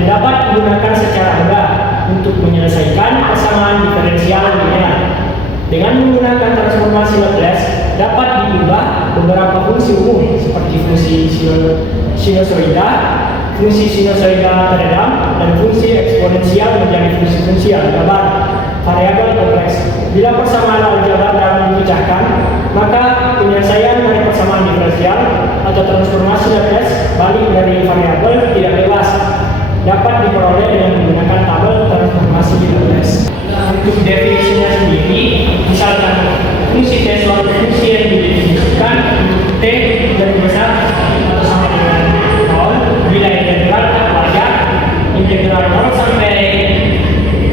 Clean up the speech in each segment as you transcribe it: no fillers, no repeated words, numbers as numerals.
dan dapat digunakan secara mudah untuk menyelesaikan persamaan diferensial linear. Dengan menggunakan transformasi Laplace dapat diubah beberapa fungsi umum seperti fungsi sinusoida, fungsi sinusoida teredam, dan fungsi eksponensial menjadi fungsi-fungsi aljabar variabel kompleks. Bila persamaan aljabar dapat dipecahkan, maka penyelesaian dari persamaan diferensial atau transformasi Laplace balik dari variabel tidak bebas dapat diperoleh dengan menggunakan tabel transformasi Laplace. Untuk definisinya sendiri, misalkan fungsi T suatu fungsi yang didefinisikan untuk T lebih besar atau sama dengan 0 bila integral tak wajar, integral 0 sampai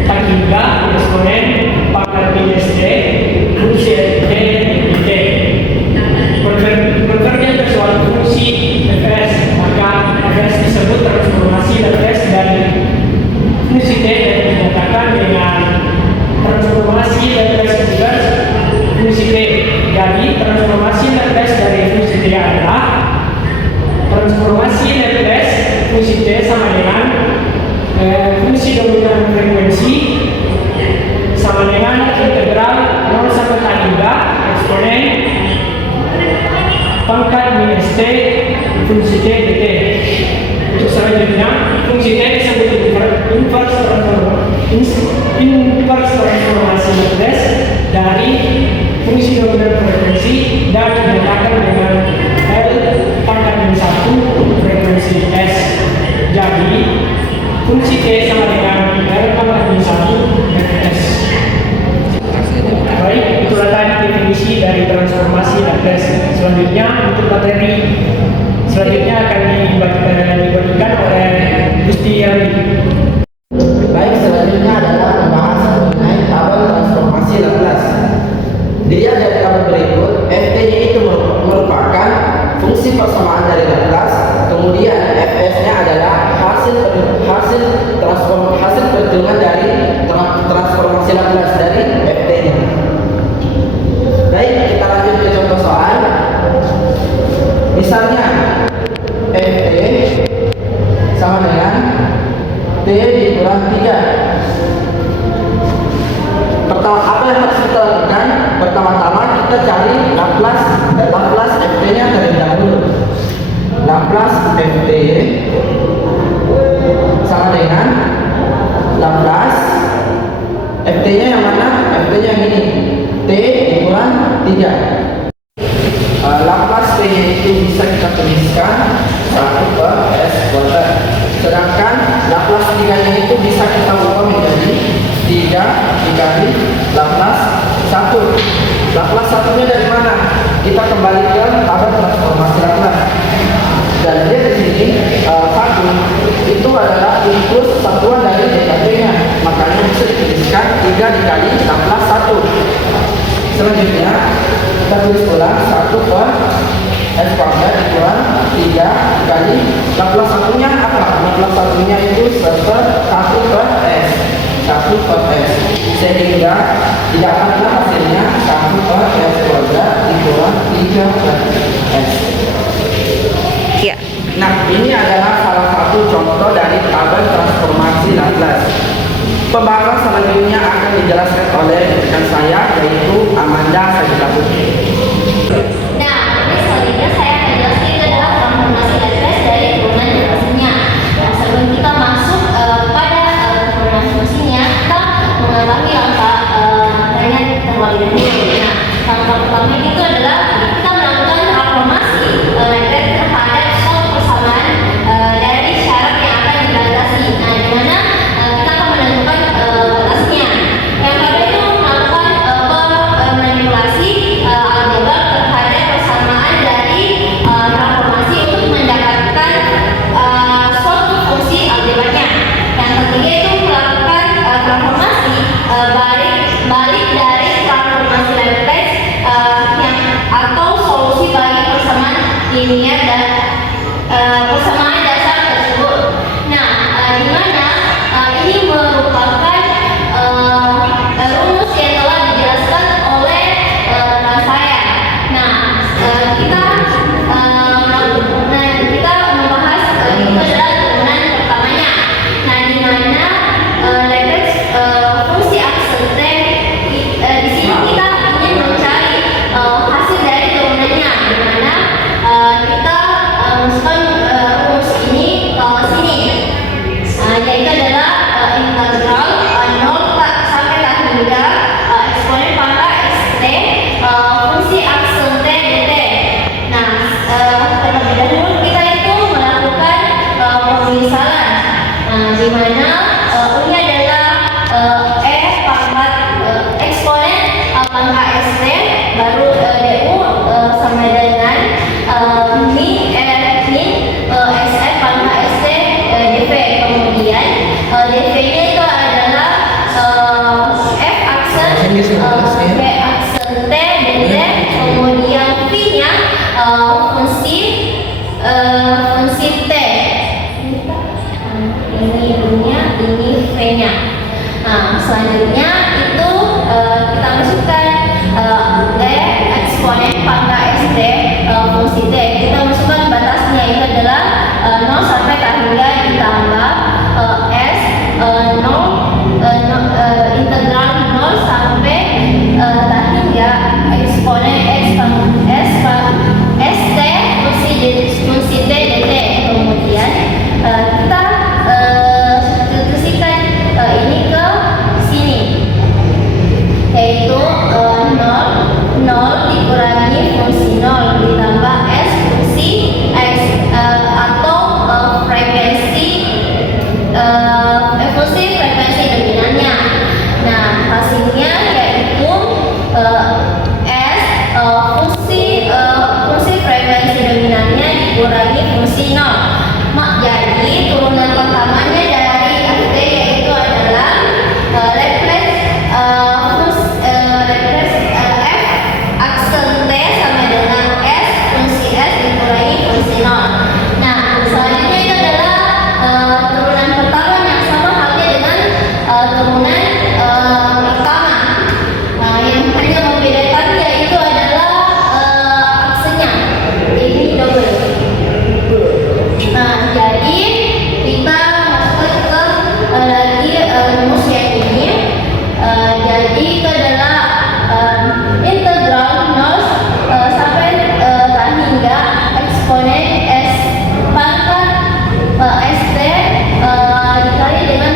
tak hingga eksponen pangkat minus T fungsi T di T. Konvergen ke suatu fungsi fs, maka fs disebut transformasi Laplace dari fungsi T dan dinyatakan dengan transformasi Laplace inverse fungsi T. Jadi transformasi Laplace dari fungsi T adalah transformasi Laplace fungsi T sama dengan fungsi dominan frekuensi sama dengan integral 0 sampai tan hingga eksponen pangkat minus T fungsi T dt. Untuk selanjutnya, fungsi T disebut inverse transformasi Laplace dari fungsi dominan frekuensi dan dinyatakan dengan L pangkat minus 1 frekuensi S. Jadi, fungsi T sama dengan L pangkat minus 1 S. Baik, itulah tadi definisi dari transformasi Laplace. Selanjutnya, untuk materi selanjutnya akan dibagikan oleh Gusti Yani. Baik, selanjutnya adalah pembahasan mengenai tabel transformasi Laplace. Dilihat dari tabel berikut, ft-nya itu merupakan fungsi persamaan dari Laplace, kemudian fs-nya adalah hasil perhitungan dari transformasi Laplace dari ft-nya. Baik, kita lanjut ke contoh soal. Misalnya ft sama dengan T dikurang 3. Pertama, apa yang harus kita lakukan? Pertama-tama kita cari Laplace ft-nya terlebih dahulu. Laplace ft sama dengan Laplace ft-nya yang mana? Ft-nya yang ini, T dikurang 3. Laplace T-nya itu bisa kita tuliskan 1 per S kuadrat. Sedangkan Laplace 3-nya itu bisa kita ubah menjadi 3 dikali Laplace 1. Laplace 1-nya dari mana? Kita kembali ke tabel transformasi Laplace. Dan dia di sini 1 itu adalah input satuan dari DKT-nya. Makanya bisa dituliskan 3 dikali Laplace 1. Selanjutnya kita tulis ulang 1 per S kuadrat dikurang 3 kali Laplace satunya apa? Laplace satunya itu 1 per S, 1 per S, sehingga didapatlah hasilnya 1 per S kuadrat dikurang 3 per S. Ya. Nah, ini adalah salah satu contoh dari tabel transformasi Laplace. Pembahasan selanjutnya akan dijelaskan oleh rekan saya, yaitu Amanda Sajila Putri. Nah, ini selanjutnya saya akan jelaskan itu adalah transformasi Laplace dari turunan dan fungsinya. Nah, sebelum kita masuk pada turunan fungsinya, kita mengetahui langkah-langkahnya terlebih dahulu. Nah, langkah pertama itu adalah kita melakukan transformasi Laplace terhadap suatu persamaan dari syarat yang akan dibatasi. Nah, di mana kita akan menentukan batasnya. Yang kedua itu melakukan manipulasi aljabar terhadap persamaan dari transformasi untuk mendapatkan suatu fungsi aljabarnya. Yang ketiga itu melakukan transformasi balik dari transformasi Laplace atau solusi bagi persamaan linear dan persamaan dasar tersebut. Nah, di mana ini merupakan rumus yang telah dijelaskan oleh rekan saya. Nah, kita membahas itu adalah turunan pertamanya. Selanjutnya itu kita masukkan eksponen pangkat SD fungsi T. Kita masukkan batasnya itu adalah 0 sampai tak hingga ditambah S 0 integral 0 sampai tak hingga eksponen ST fungsi T dt. Kemudian kita substitusikan ini ke sini, yaitu 0 dikurangi fungsi 0 ditambah S fungsi X atau frekuensi dominannya. Nah, hasilnya yaitu S fungsi frekuensi dominannya dikurangi fungsi 0. Jadi turunan pertamanya dari FT yaitu adalah Laplace F aksen T sama dengan S fungsi S dikurangi fungsi 0. Nah, selanjutnya itu adalah turunan pertama yang sama halnya dengan turunan pertama. Nah, yang hanya membedakan yaitu adalah aksennya, ini double. Nah, jadi kita masukkan ke lagi rumus yang ini. Jadi itu adalah integral 0 sampai tak hingga eksponen S pangkat ST dikali dengan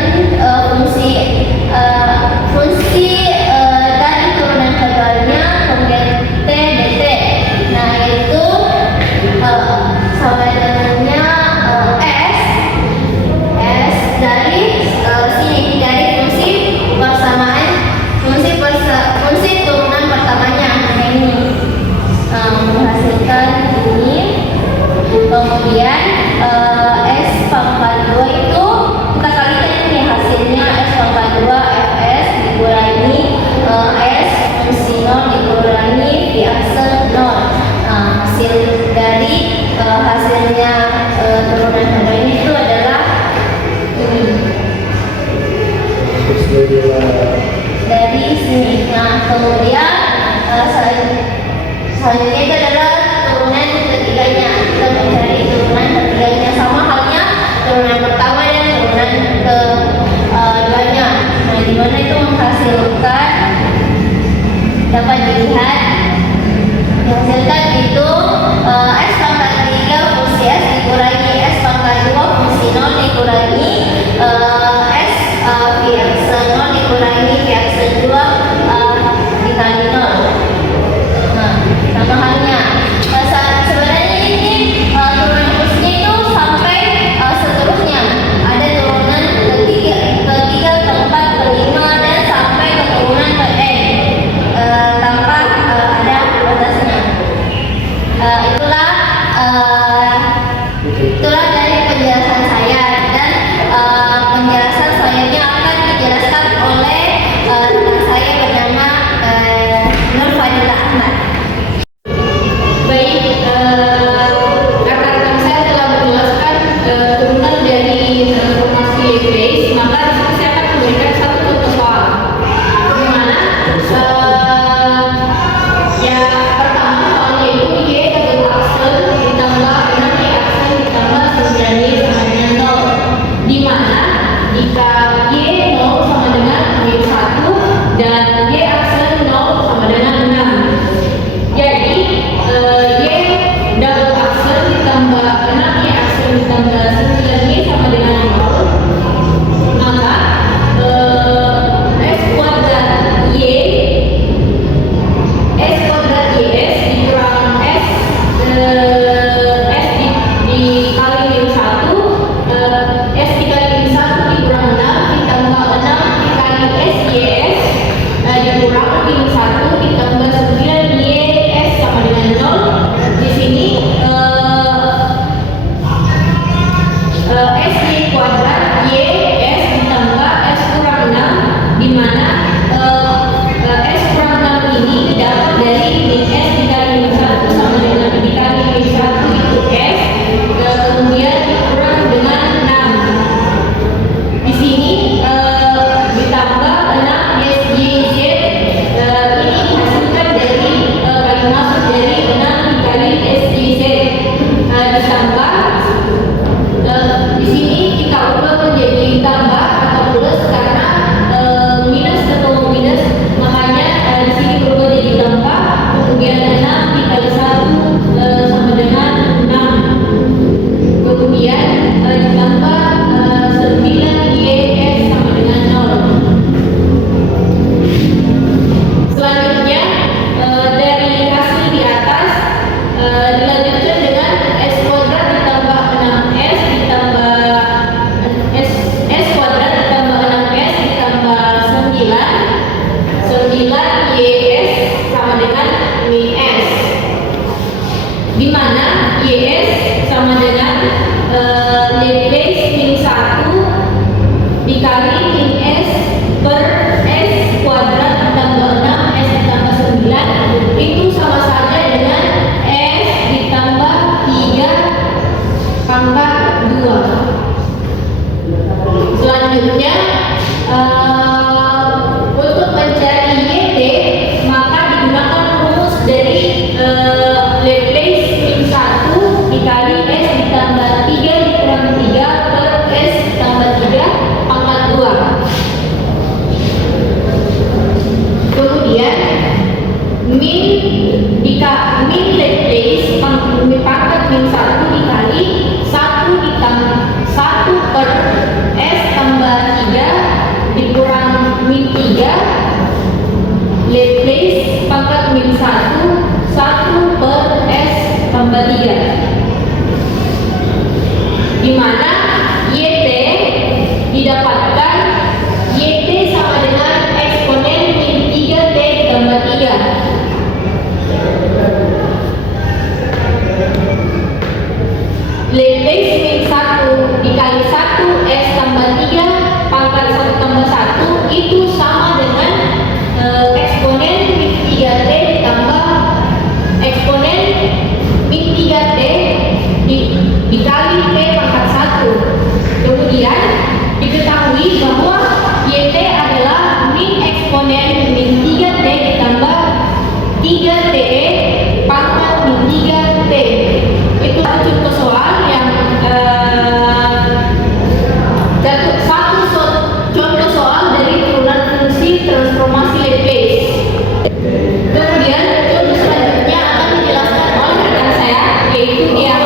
fungsi dan turunan keduanya kemudian T dt. Nah, yaitu sama dengannya S dari sini, dari fungsi persamaan fungsi turunan pertamanya. Nah, ini menghasilkan ini. Kemudian S pangkat 2 itu kita kalikan ini hasilnya S pangkat 2 Fs dikurangi S fungsi 0 dikurangi V aksen 0. Hasil dari hasilnya turunan kedua ini itu adalah ini dari sini. Nah, kemudian selanjutnya itu adalah turunan ketiganya. Kita mencari turunan ketiganya, sama halnya turunan pertama dan turunan keduanya. Nah, di mana itu menghasilkan, dapat dilihat dihasilkan itu S pangkat 3 fungsi S dikurangi S pangkat 2 fungsi 0 dikurangi S V aksen 0 dikurangi V aksen 2 dikali 0. Nah, sama halnya sebenarnya ini turunan fungsinya itu sampai seterusnya. Ada turunan ketiga, keempat, kelima dan sampai ke turunan ke N tanpa ada batasnya. Itulah dari penjelasan saya, dan penjelasan selanjutnya akan dijelaskan oleh rekan saya bernama Nur Fadilah Ahmad. Baik, rekan-rekan saya telah menjelaskan turunan dari transformasi base, maka di sini saya akan memberikan satu contoh soal. Di mana yang pertama soalnya itu Y double aksen YS sama dengan Laplace min 1 dikali min S per S kuadrat ditambah 6 S ditambah 9 itu sama saja dengan S ditambah 3 pangkat 2. Selanjutnya untuk mencari YT maka digunakan rumus dari Laplace min 1 dikali S ditambah 3 dikurang 3 per S ditambah 3 pangkat 2. Kemudian min Laplace pangkat min 1 dikali 1 ditambah 1 per S tambah 3 dikurang min 3 Laplace pangkat min 1 1 per S tambah 3, di mana YT didapatkan YT sama dengan eksponen min 3T ditambah 3. Laplace min 1 dikali 1 S tambah 3 pangkat 1 tambah 1 itu sama dengan eksponen min 3T ditambah eksponen min 3T dikali T pangkat 1. Kemudian diketahui bahwa YT adalah min eksponen min 3T ditambah 3TE pangkat min 3T. Itu contoh soal yang contoh soal dari turunan fungsi transformasi Laplace. Kemudian contoh selanjutnya akan dijelaskan oleh rekan saya, yaitu dia.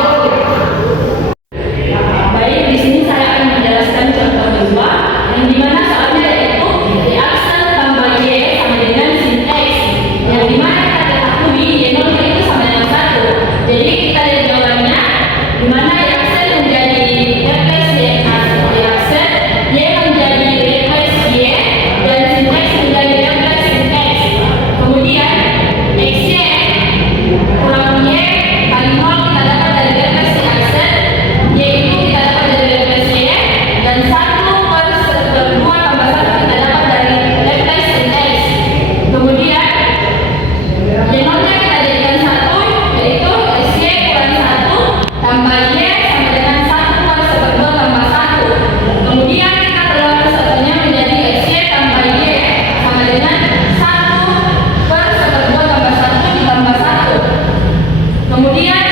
Baik, di sini saya akan menjelaskan contoh kedua, yang dimana soalnya yaitu reaction tambah Y sama dengan sin X, yang dimana kita ketahui Y0 itu sama dengan 1. Jadi kita lihat jawabannya, dimana reaction menjadi Laplace Y, reaction Y menjadi Laplace Y, dan sin X menjadi Laplace sin X. Kemudian XY kurang Y kali 0 kita dapat dari Laplace reaction, Y itu kita dapat dari Laplace Y, dan 1 per 2 tambah 1 kita dapat dari Laplace sin X. Kemudian Y0-nya kita jadikan 1, yaitu XY kurang 1 tambah Y sama dengan 1 per 2 tambah 1. Kemudian kita keluarkan satunya menjadi XY tambah Y sama dengan 1 per 2 tambah 1 ditambah 1. Kemudian